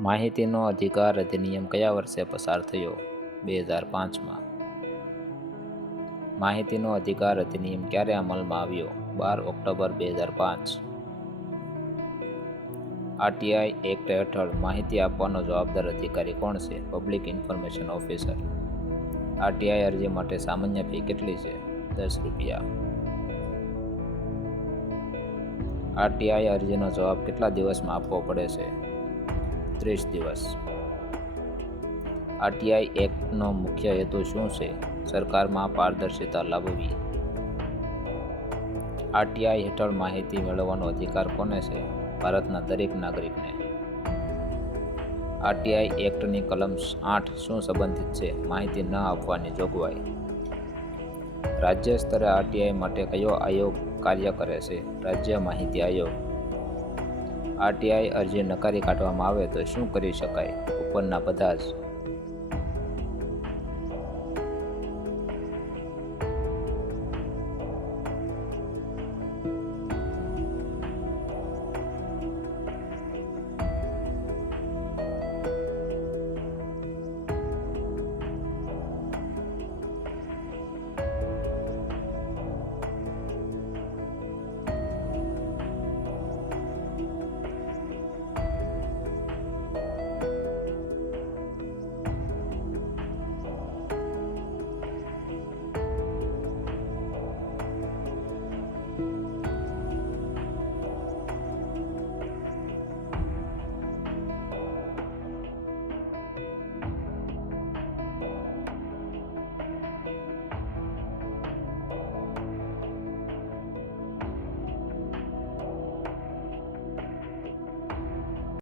માહિતીનો અધિકાર અધિનિયમ કયા વર્ષે પસાર થયો? 2005માં. માહિતીનો અધિકાર અધિનિયમ ક્યારે અમલમાં આવ્યો? 12 ઓક્ટોબર 2005. આરટીઆઈ એક્ટ હેઠળ માહિતી આપવાનો જવાબદાર અધિકારી કોણ છે? Public information officer. આરટીઆઈ અરજી માટે સામાન્ય ફી કેટલી છે? ₹10. આરટીઆઈ અરજીનો જવાબ કેટલા દિવસમાં આપવો પડે છે? 30 દિવસ. આરટીઆઈ એક્ટનો મુખ્ય હેતુ શું છે? સરકારમાં પારદર્શિતા લાવવી. આરટીઆઈ હેઠળ માહિતી મેળવવાનો અધિકાર કોને છે? ભારતના દરેક નાગરિકને. આરટીઆઈ એક્ટની કલમ 8 શું સંબંધિત છે? માહિતી ન આપવાની જોગવાઈ. રાજ્ય સ્તરે આરટીઆઈ માટે કયો આયોગ કાર્ય કરે છે? રાજ્ય માહિતી આયોગ. આરટીઆઈ અરજી નકારી કાઢવામાં આવે તો શું કરી શકાય? ઉપરના બધા જ.